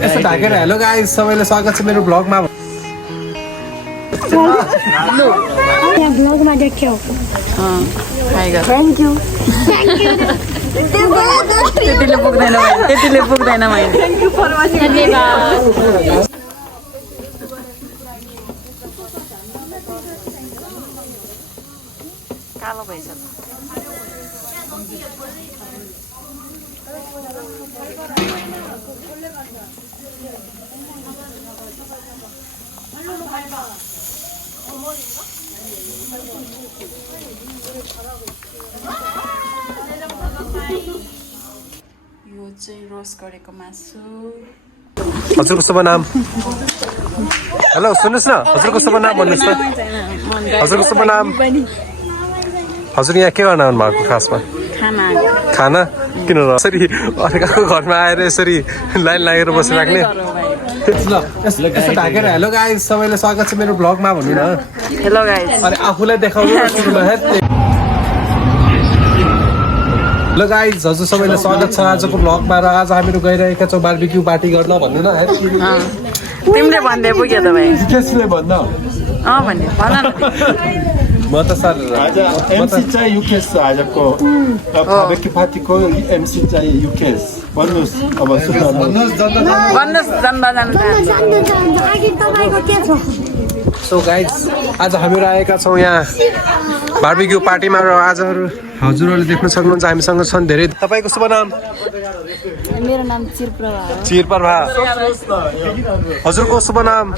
यसो ढाकेर hello guys सबैलाई स्वागत छ मेरो ब्लगमा यहाँ ब्लगमा देख्यौ थ्याङ्क यू त्यतिले पुग्दैन मैले थ्याङ्क यू फर वाचिङ कालो भइछ यो चाहिँ रोस्ट गरेको मासु हजुरको शुभ नाम हेलो सुन्नुस् न हजुरको शुभ नाम भन्नुस् त हजुरको शुभ नाम हजुर यहाँ के गर्न आउनु भएको खासमा खाना किन यसरी अर्काको घरमा आएर यसरी लाइन लागेर बसिराख्ने यसो ढाकेर हेलो गाइस सबैलाई स्वागत छ मेरो ब्लगमा भन्नु न हेलो गाइस अरे आफूलाई देखाउनु हेलो गाइस हजुर सबैलाई स्वागत छ आजको ब्लगमा र आज हामीहरू गइरहेका छौँ बारबिक्यू पार्टी गर्न भन्नु न तिमीले भन्दै पुग्यो त भाइ त्यसले भन्दा भन्ने भन म त सर आज एमसी चाहिँ युकेश आजको बारबिक्यू पार्टीको एमसी चाहिँ युकेश भन्नुहोस् अब भन्नुहोस् जान्दा सो गाइस आज हामीहरू आएका छौँ यहाँ बारबिक्यू पार्टीमा र आज हजुरहरूले देख्न सक्नुहुन्छ हामीसँग छन् धेरै तपाईँको शुभ नाम मेरो नाम चिरप्रभा हजुरको शुभ नाम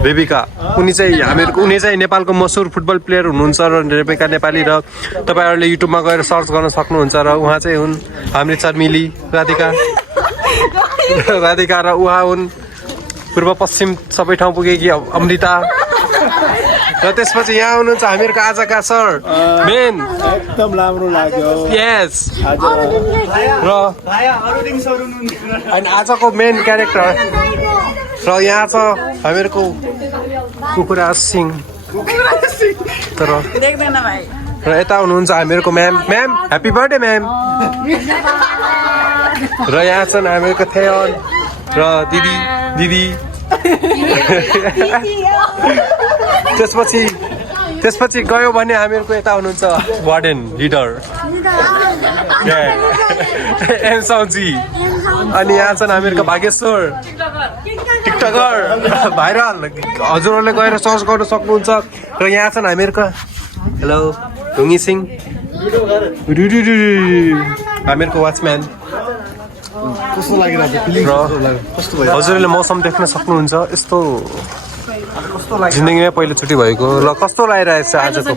रेबिका उनी चाहिँ नेपालको मसहुर फुटबल प्लेयर हुनुहुन्छ र रेबिका नेपाली र तपाईँहरूले युट्युबमा गएर सर्च गर्न सक्नुहुन्छ र उहाँ चाहिँ हुन् हाम्रो चर्मिली राधिका र उहाँ हुन् पूर्व पश्चिम सबै ठाउँ पुगेकी अमृता र त्यसपछि यहाँ हुनुहुन्छ हामीहरूको आजका सर मेन एकदम राम्रो लाग्यो यस र अनि आजको मेन क्यारेक्टर र यहाँ छ हामीहरूको कुकुरा सिंह तर देख्दैन भाइ र यता हुनुहुन्छ हामीहरूको म्याम ह्याप्पी बर्थडे म्याम र यहाँ छन् हामीहरूको थेयन र दिदी त्यसपछि गयो भने हामीहरूको यता हुनुहुन्छ वार्डेन लिडर एम साउजी अनि यहाँ छन् हामीहरूको भागेश्वर टिकटकर भाइरल हजुरहरूले गएर सर्च गर्न सक्नुहुन्छ र यहाँ छन् हामीहरूको हेलो ढुङ्गी सिंह हामीहरूको वाचम्यान कस्तो लागिरहेको हजुरले मौसम देख्न सक्नुहुन्छ यस्तो जिन्दगीमै पहिलोचोटि भएको ल कस्तो लागिरहेको छ आजको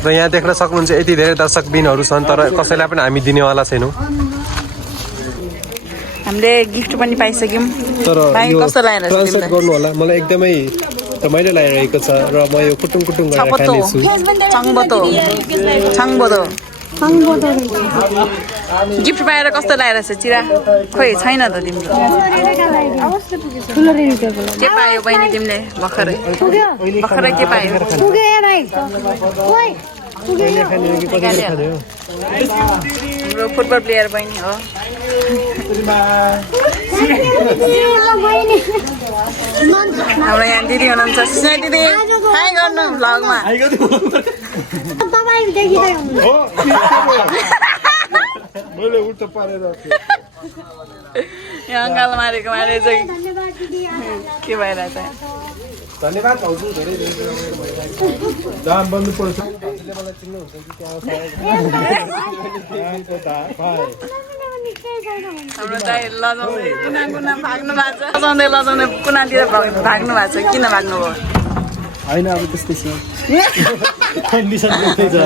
र यहाँ देख्न सक्नुहुन्छ यति धेरै दर्शकबिनहरू छन् तर कसैलाई पनि हामी दिनेवाला छैनौँ हामीले गिफ्ट पनि पाइसक्यौँ तर कस्तो लागिरहेछ ट्रान्सलेट गर्नु होला मलाई एकदमै रमाइलो लागिरहेको छ र म यो कुटुङ गरेर खानेछु गिफ्ट पाएर कस्तो लागिरहेछ चिरा खोइ छैन त तिमीले के पायो बहिनी तिमीले भर्खरै के पायो हाम्रो फुटबल प्लेयर बहिनी हो हाम्रो यहाँ दिदी हुनुहुन्छ सुस्ना दिदी हाई गर्नु भ्लगमा मैले उल्टो पारेर यहाँ अङ्गाल मारेको मारे चाहिँ के भइरहेछ धन्यवाद हजुर धेरै जान बन्नु पर्छ हाम्रो दाइ लजाउँदै कुना भाग्नु भएको छ लजाउँदै कुनातिर भाग्नु भएको छ किन भाग्नु भयो होइन अब त्यस्तै छ कन्डिसन त्यस्तै छ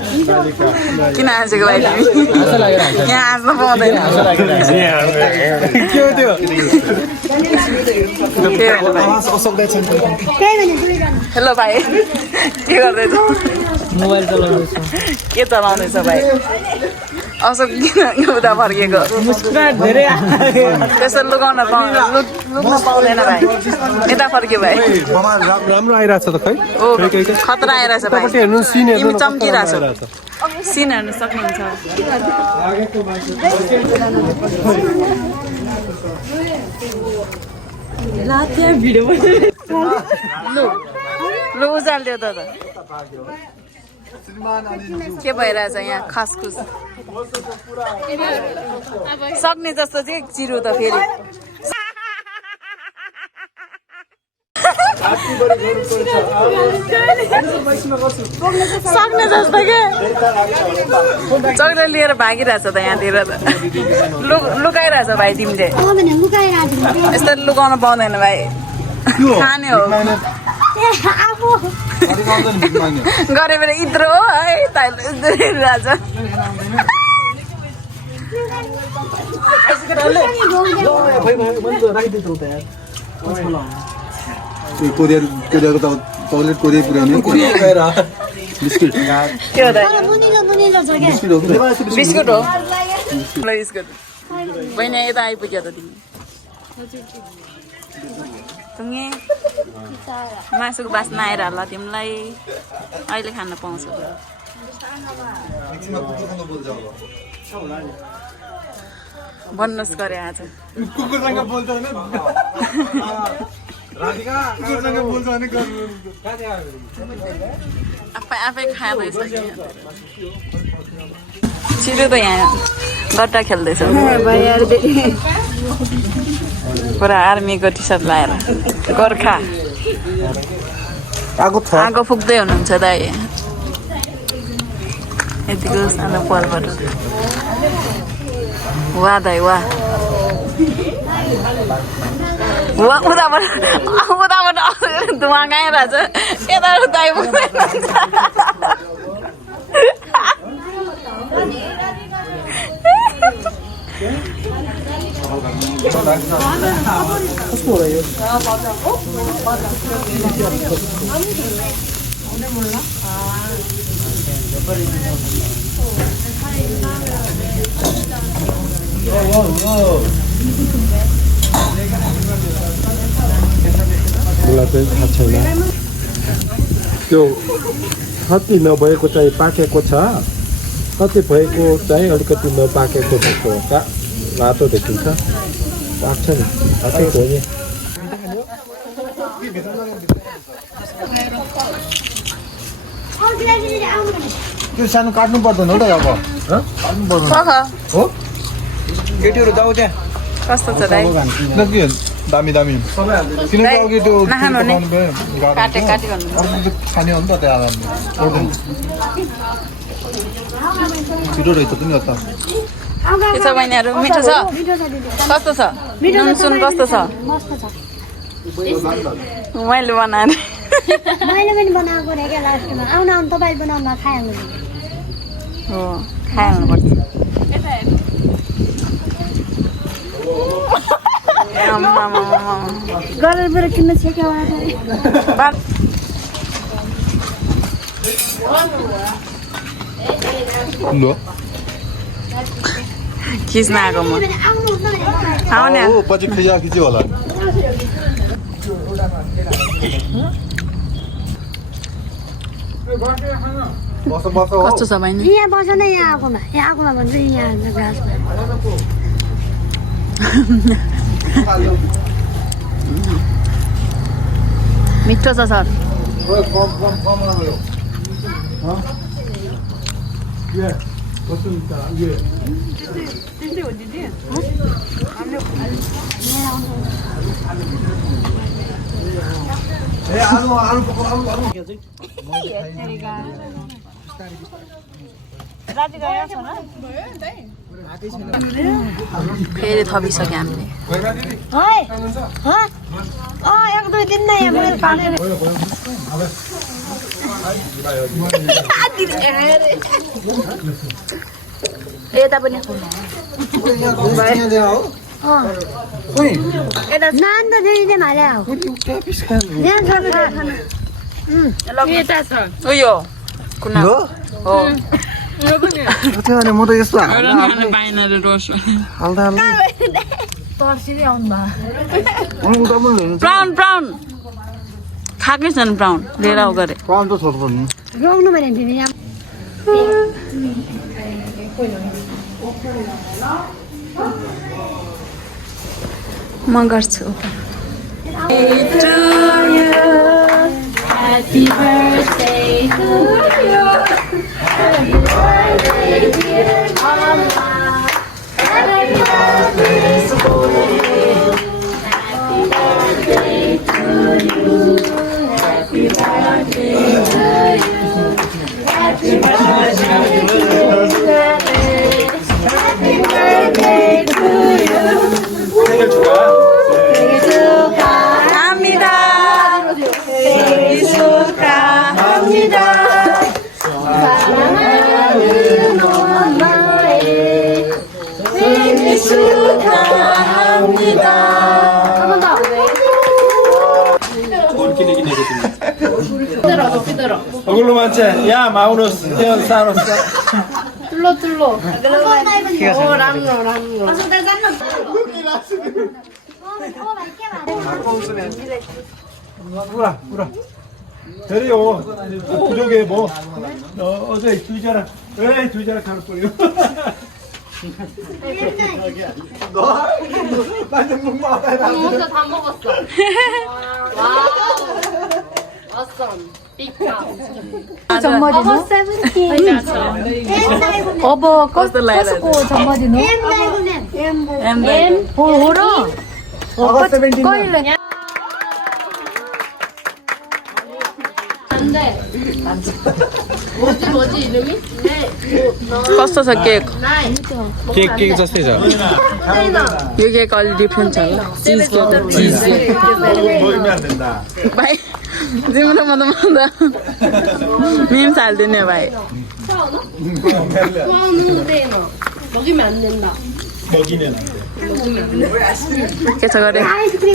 किन हाँसेको भाइ तिमी यहाँ हाँस्नु पाउँदैन हेलो भाइ के गर्दैछ मोबाइल चलाउँदैछ के चलाउँदैछ भाइ अशोक किन उता फर्किएको त्यसो लुकाउन लुक्न पाउँदैन भाइ यता फर्क्यो भाइ राम्रो आइरहेछ त खै ओ खतरा आइरहेछ भाइ हेर्नु सिन तिमी चम्किरहेछ सिन हेर्न सक्नुहुन्छ लु उचाल्दियो त के भइरहेछ यहाँ खसखुस सक्ने जस्तो चाहिँ चिरो त फेरि सक्ने जस्तो के चक्लेट लिएर भागिरहेछ त यहाँतिर त लुकाइरहेछ भाइ तिमीले यस्तो लुकाउन पाउँदैन भाइ खाने हो गरे बेला इत्रो हो है राज बिस्कुट हो बिस्कुट बहिनी यता आइपुग्यो त तिमी तुङ्गे मासुको बास्ना आएर होला तिमीलाई अहिले खान पाउँछौ भन्नुहोस् गरे आज आफै खाँदैछ छिटो त यहाँ गट्टा खेल्दैछ पुरा आर्मीको टी सर्ट लाएर गोर्खा आगो फुक्दै हुनुहुन्छ दाइ यतिको सानो पलबाट वाह दाइ वाह उताबाट धुवा गइरहेछ यता दाइ त्यो कति नभएको चाहिँ पाकेको छ कति भएको चाहिँ अलिकति नपाकेको जस्तो रातो देखिन्छ पाक्छ नि पाकेको हो नि त्यो सानो काट्नु पर्दैन हो त अब काट्नु पर्दैन हो केटीहरू जाऊ त्यहाँ कस्तो छ दाइ दामी दामी किनकि अघि त्यो काटे काटे खाने हो नि त त्यहाँ छिटो रहेछ पनि त के छ बहिनीहरू मिठो छ कस्तो छ नुन सुन कस्तो छ मैले बनाएँ मैले पनि बनाएको रहेँ क्या लास्टमा आउनु तपाईँ बनाउँदा खाइहाल्नु हो खाइहाल्नुपर्छ गरेर बरु किन्न सिक्यो खिच्न आएको म आउने पछि खिच्यो होला कस्तो छ बहिनी यहाँ बस न यहाँ आएकोमा भन्छु यहाँ ग्लासमा मिठो छ सर फेरि थपिसक्यो हामीले एक दुई दिन नै मैले पालेर यता पनि नान त धेरै माले उयो कुना हो त्यो भने म त यस्तो पाइनँ रे रोस हाल्दा हाल्दा तर्सिँदै आउनु उता पनि ल्याउनु ब्राउन ब्राउन खाएकै छैन ब्राउन लिएर आऊ गरे पाउनु त छोड्नु पर्ने रोक्नु भने तिमी यहाँ म गर्छु Happy birthday to you. Happy birthday, dear Mama. Happy birthday to you. Happy birthday to you. Happy birthday to you. Happy birthday to you. Happy birthday to you. 축하합니다. 생일 축하합니다. 사랑하는 엄마의 생일 축하합니다. 한 번 더. 어글로 많지? 야 마우로스 떼어 사로스 울어 데려요 부족해 뭐 어제 두 자락 에이 두 자락 하는 거요 너 완전 목 막아야 돼 진짜 다 먹었어. 와. 왔어. 빅카. 정머리노? 어버 커스코 정머리노? 엠 오로? 꺼일래? 뭐지 이름이? कस्तो छ केक केक जस्तै छ यो केक अलि different छ चिज cake 먹으면 안 된다 भाइ तिम्रो म त मिम्स हालिदिने भाइ 먹이면 안 된다. 먹이는 के छ गरे 아이스크림